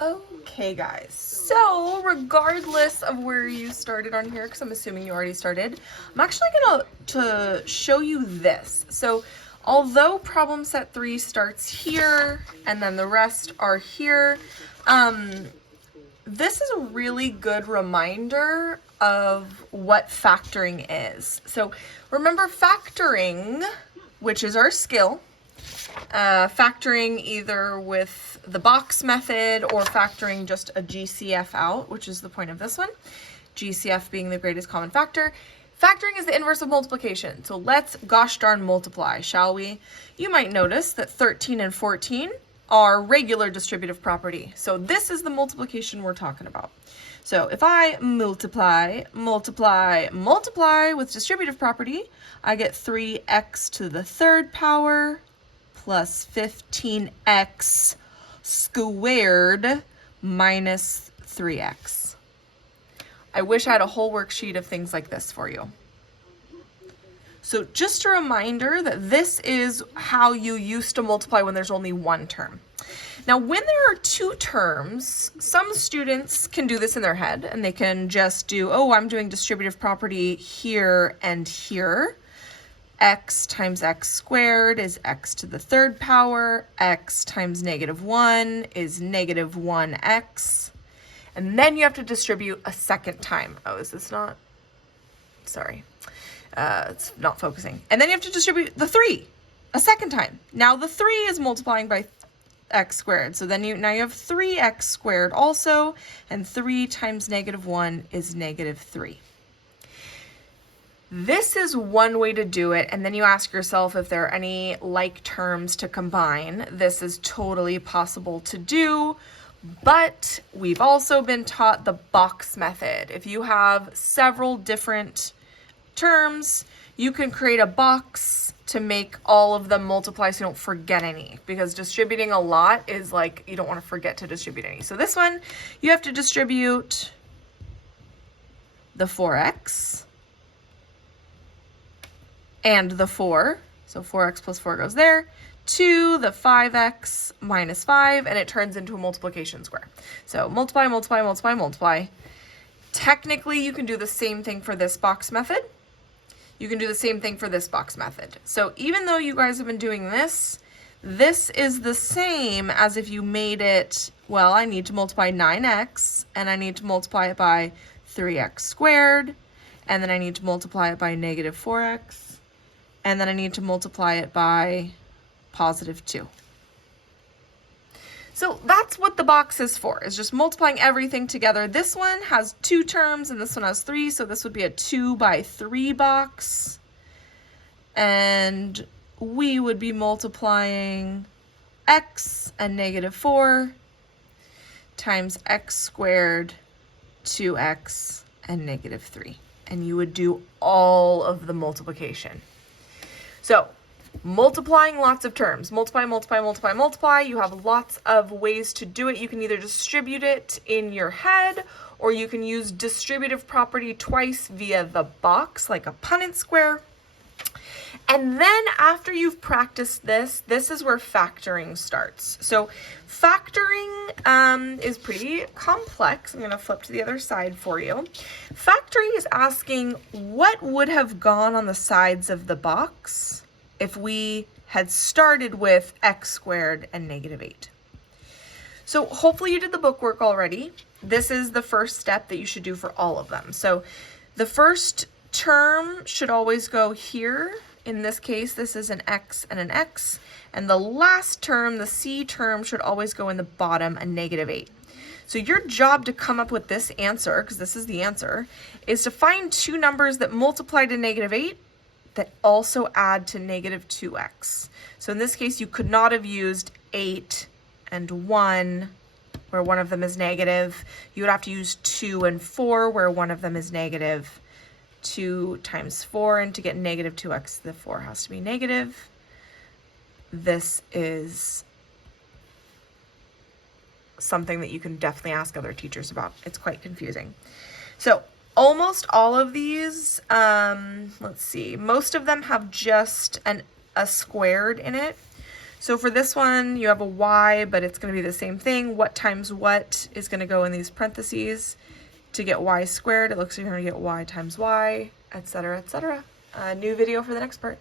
Okay guys, so regardless of where you started on here, because I'm assuming you already started, I'm actually to show you this. So although problem set 3 starts here and then the rest are here, this is a really good reminder of what factoring is. So remember factoring, which is our skill, factoring either with the box method or factoring just a GCF out, which is the point of this one. GCF being the greatest common factor. Factoring is the inverse of multiplication. So let's gosh darn multiply, shall we? You might notice that 13 and 14 are regular distributive property. So this is the multiplication we're talking about. So if I multiply with distributive property, I get 3x to the third power plus 15x squared minus 3x. I wish I had a whole worksheet of things like this for you. So just a reminder that this is how you used to multiply when there's only one term. Now, when there are two terms, some students can do this in their head and they can just do, oh, I'm doing distributive property here and here. X times x squared is x to the third power. X times -1 is -1x. And then you have to distribute a second time. Oh, is this not? Sorry. It's not focusing. And then you have to distribute the 3 a second time. Now the 3 is multiplying by x squared. So then now you have 3x squared also, and 3 times -1 is -3. This is one way to do it, and then you ask yourself if there are any like terms to combine. This is totally possible to do, but we've also been taught the box method. If you have several different terms, you can create a box to make all of them multiply so you don't forget any, because distributing a lot is like, you don't want to forget to distribute any. So this one, you have to distribute the 4x and the 4, so 4x plus 4 goes there, to the 5x minus 5, and it turns into a multiplication square. So multiply, multiply, multiply, multiply. Technically, you can do the same thing for this box method. You can do the same thing for this box method. So even though you guys have been doing this, this is the same as if you made it, well, I need to multiply 9x, and I need to multiply it by 3x squared, and then I need to multiply it by -4x, and then I need to multiply it by +2. So that's what the box is for, is just multiplying everything together. This one has 2 terms and this one has 3, so this would be a 2 by 3 box. And we would be multiplying x and -4 times x squared, 2x, and -3. And you would do all of the multiplication. So multiplying lots of terms, multiply, multiply, multiply, multiply. You have lots of ways to do it. You can either distribute it in your head, or you can use distributive property twice via the box, like a Punnett square. And then after you've practiced this, this is where factoring starts. So factoring is pretty complex. I'm going to flip to the other side for you. Factoring is asking what would have gone on the sides of the box if we had started with x squared and -8. So hopefully you did the bookwork already. This is the first step that you should do for all of them. So the first term should always go here. In this case, this is an x and an x. And the last term, the c term, should always go in the bottom, a -8. So your job to come up with this answer, because this is the answer, is to find two numbers that multiply to -8 that also add to -2x. So in this case, you could not have used 8 and 1, where one of them is negative. You would have to use 2 and 4, where one of them is negative. 2 times 4, and to get -2x, the 4 has to be negative. This is something that you can definitely ask other teachers about. It's quite confusing. So almost all of these, let's see, most of them have just a squared in it. So for this one, you have a y, but it's going to be the same thing. What times what is going to go in these parentheses. To get y squared, it looks like you're going to get y times y, etc., etc. New video for the next part.